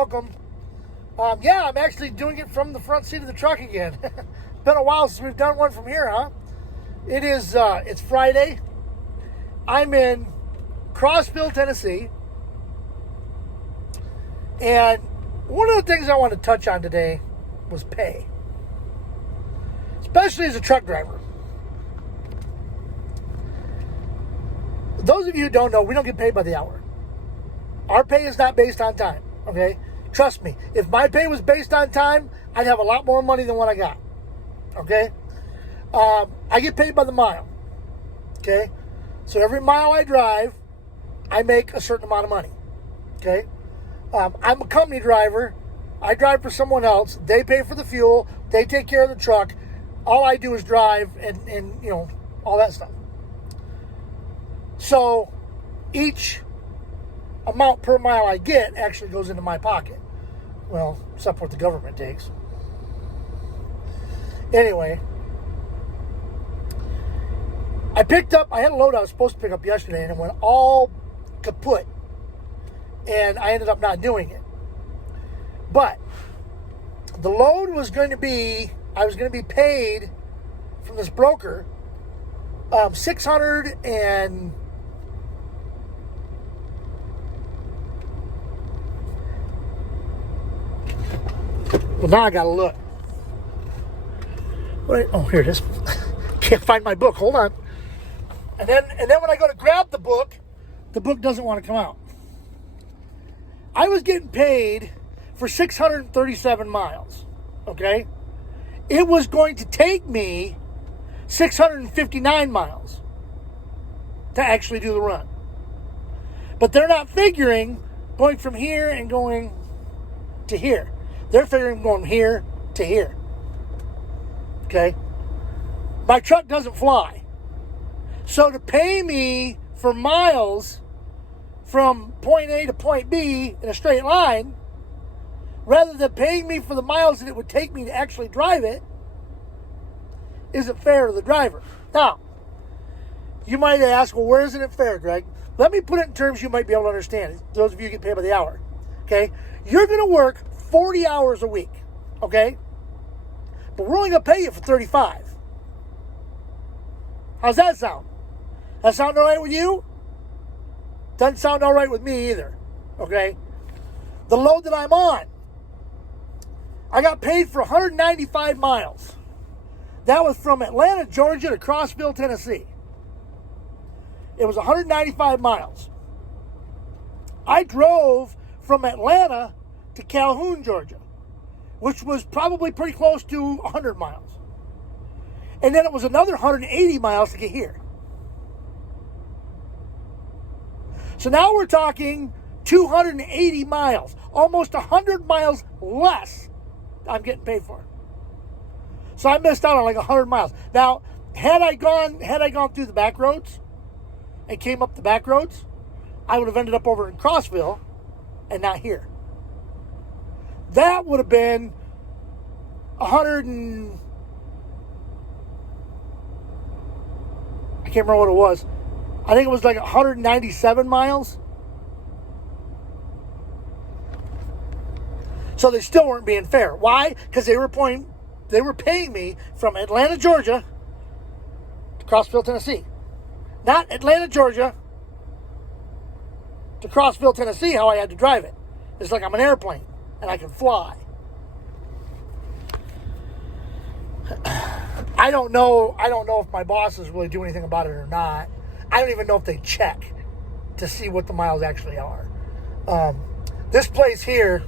welcome. Yeah, I'm actually doing it from the front seat of the truck again. Been a while since we've done one from here, huh? It is, it's Friday. I'm in Crossville, Tennessee. And one of the things I want to touch on today was pay. Especially as a truck driver. Those of you who don't know, we don't get paid by the hour. Our pay is not based on time, okay? Trust me, if my pay was based on time, I'd have a lot more money than what I got, okay? I get paid by the mile, okay? So every mile I drive, I make a certain amount of money, okay? I'm a company driver. I drive for someone else. They pay for the fuel. They take care of the truck. All I do is drive and you know, all that stuff. So each amount per mile I get actually goes into my pocket. Well, except what the government takes. Anyway, I had a load I was supposed to pick up yesterday, and it went all kaput. And I ended up not doing it. But the load was going to be, I was going to be paid from this broker $600 and well, now I gotta look. Wait, oh, here it is. Can't find my book. Hold on. And then when I go to grab the book doesn't want to come out. I was getting paid for 637 miles. Okay? It was going to take me 659 miles to actually do the run. But they're not figuring going from here and going to here. They're figuring going here to here. Okay? My truck doesn't fly. So to pay me for miles from point A to point B in a straight line, rather than paying me for the miles that it would take me to actually drive it, isn't fair to the driver. Now, you might ask, well, where isn't it fair, Greg? Let me put it in terms you might be able to understand. Those of you who get paid by the hour. Okay? You're going to work 40 hours a week. Okay? But we're only going to pay you for 35. How's that sound? That sound all right with you? Doesn't sound all right with me either. Okay? The load that I'm on, I got paid for 195 miles. That was from Atlanta, Georgia to Crossville, Tennessee. It was 195 miles. I drove from Atlanta to Calhoun, Georgia, which was probably pretty close to 100 miles. And then it was another 180 miles to get here. So now we're talking 280 miles, almost 100 miles less I'm getting paid for. So I missed out on like 100 miles. Now, had I gone through the back roads and came up the back roads, I would have ended up over in Crossville and not here. That would have been 100 and I can't remember what it was. I think it was like 197 miles. So they still weren't being fair. Why? Because they were paying me from Atlanta, Georgia to Crossville, Tennessee. Not Atlanta, Georgia to Crossville, Tennessee, how I had to drive it. It's like I'm an airplane and I can fly. I don't know if my bosses really do anything about it or not. I don't even know if they check to see what the miles actually are. This place here,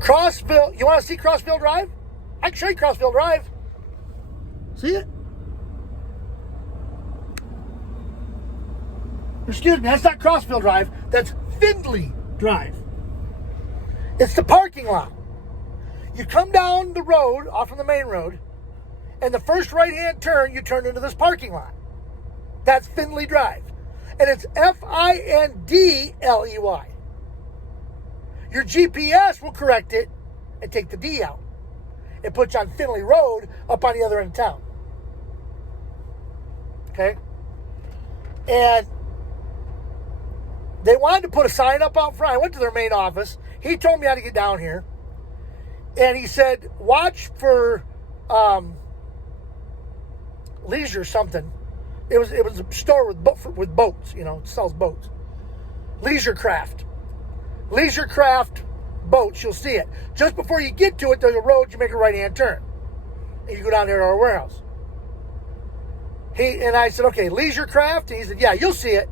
Crossville, you want to see Crossville Drive? I can show you Crossville Drive. See it? Excuse me, that's not Crossville Drive. That's Findlay Drive. It's the parking lot. You come down the road, off from the main road, and the first right-hand turn, you turn into this parking lot. That's Findlay Drive. And it's Findley. Your GPS will correct it and take the D out. It puts you on Findlay Road up on the other end of town. Okay? And They wanted to put a sign up out front. I went to their main office. He told me how to get down here. And he said, watch for leisure something. It was a store with boats, you know, it sells boats. Leisure craft boats, you'll see it. Just before you get to it, there's a road, you make a right-hand turn. And you go down there to our warehouse. And I said, okay, leisure craft? And he said, yeah, you'll see it.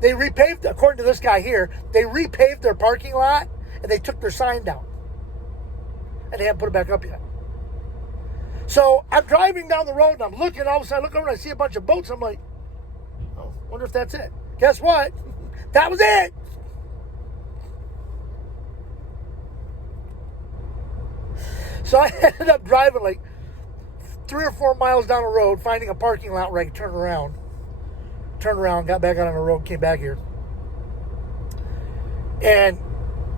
They repaved, according to this guy here, they repaved their parking lot and they took their sign down. And they haven't put it back up yet. So I'm driving down the road and I'm looking, all of a sudden I look over and I see a bunch of boats. I'm like, oh, wonder if that's it. Guess what? That was it. So I ended up driving like 3 or 4 miles down the road, finding a parking lot where I could turn around, got back out on the road, came back here. And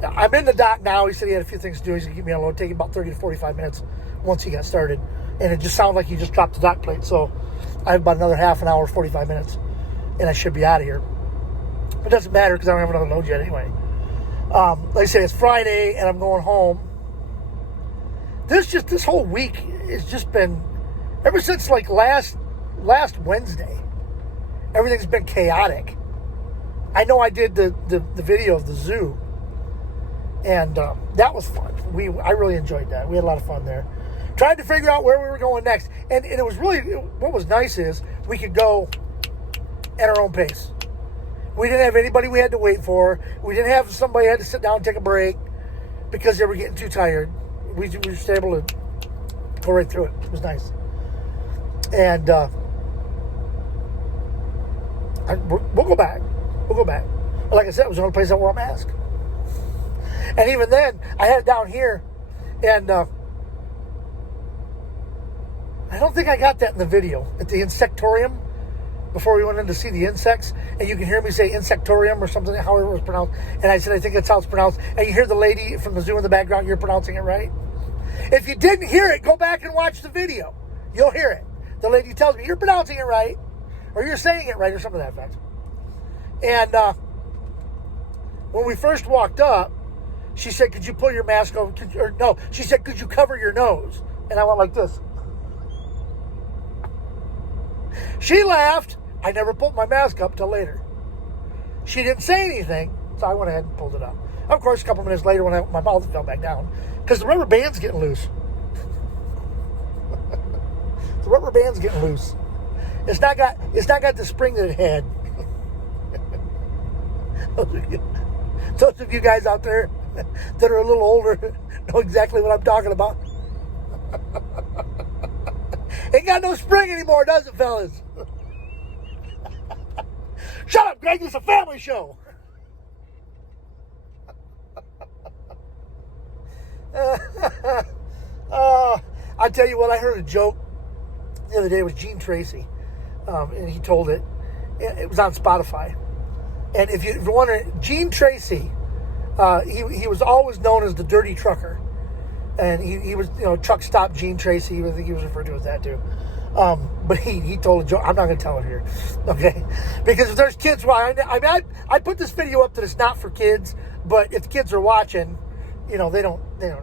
I'm in the dock now. He said he had a few things to do. He's going to keep me on load, taking about 30 to 45 minutes once he got started. And it just sounded like he just dropped the dock plate. So I have about another half an hour, 45 minutes, and I should be out of here. It doesn't matter because I don't have another load yet anyway. Like I say, it's Friday and I'm going home. This whole week has just been, ever since like last Wednesday, everything's been chaotic. I know I did the video of the zoo, and that was fun. I really enjoyed that. We had a lot of fun there. Tried to figure out where we were going next, and it was really, what was nice is we could go at our own pace. We didn't have anybody we had to wait for. We didn't have somebody had to sit down and take a break because they were getting too tired. We were just able to go right through it. It was nice. And we'll go back. We'll go back. Like I said, it was the only place I wore a mask. And even then, I had it down here, and I don't think I got that in the video at the insectorium before we went in to see the insects. And you can hear me say insectorium or something, however it was pronounced. And I said, I think that's how it's pronounced. And you hear the lady from the zoo in the background, you're pronouncing it right. If you didn't hear it, go back and watch the video. You'll hear it. The lady tells me, you're pronouncing it right, or you're saying it right, or something to that effect. And when we first walked up, she said, could you pull your mask over? She said, could you cover your nose? And I went like this. She laughed. I never pulled my mask up till later. She didn't say anything, so I went ahead and pulled it up. Of course, a couple minutes later, when my mouth fell back down, because the rubber band's getting loose. The rubber band's getting loose. It's not got the spring that it had. Those of you guys out there that are a little older know exactly what I'm talking about. Ain't got no spring anymore, does it, fellas? Shut up, Greg. It's a family show. I tell you what, I heard a joke the other day with Gene Tracy, and he told it. It was on Spotify. And if you're wondering, Gene Tracy, he was always known as the dirty trucker. And he was, truck stop Gene Tracy. I think he was referred to as that too. But he told a joke. I'm not going to tell it here, okay? Because if there's kids, I put this video up that it's not for kids. But if the kids are watching, they don't. Yeah.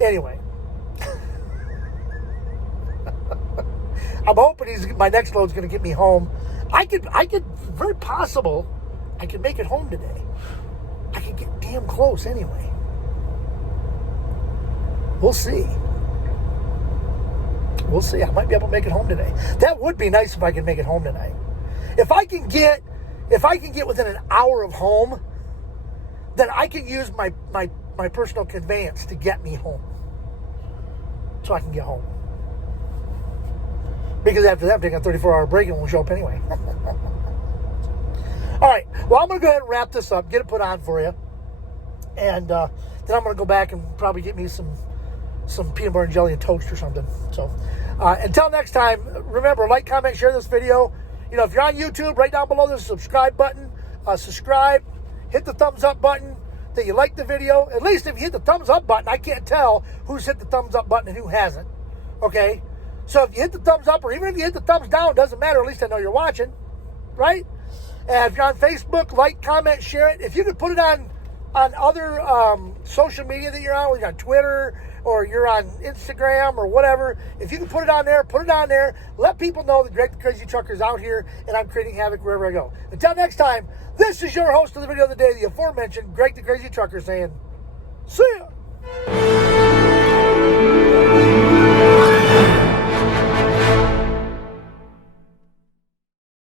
Anyway, I'm hoping my next load's going to get me home. I could very possible, I could make it home today. I could get damn close anyway. We'll see. I might be able to make it home today. That would be nice if I could make it home tonight. If I can get within an hour of home, then I can use my personal conveyance to get me home. So I can get home. Because after that, I'm taking a 34-hour break and won't show up anyway. All right. Well, I'm going to go ahead and wrap this up, get it put on for you. And then I'm going to go back and probably get me some peanut butter and jelly and toast or something. So until next time, remember, like, comment, share this video. If you're on YouTube, right down below there's a subscribe button. Subscribe. Hit the thumbs up button that you like the video. At least if you hit the thumbs up button, I can't tell who's hit the thumbs up button and who hasn't. Okay? So if you hit the thumbs up, or even if you hit the thumbs down, it doesn't matter. At least I know you're watching. Right? And if you're on Facebook, like, comment, share it. If you could put it on other social media that you're on, whether you're on Twitter or you're on Instagram or whatever, if you can put it on there, put it on there. Let people know that Greg the Crazy Trucker is out here and I'm creating havoc wherever I go. Until next time, this is your host of the video of the day, the aforementioned Greg the Crazy Trucker, saying, see ya!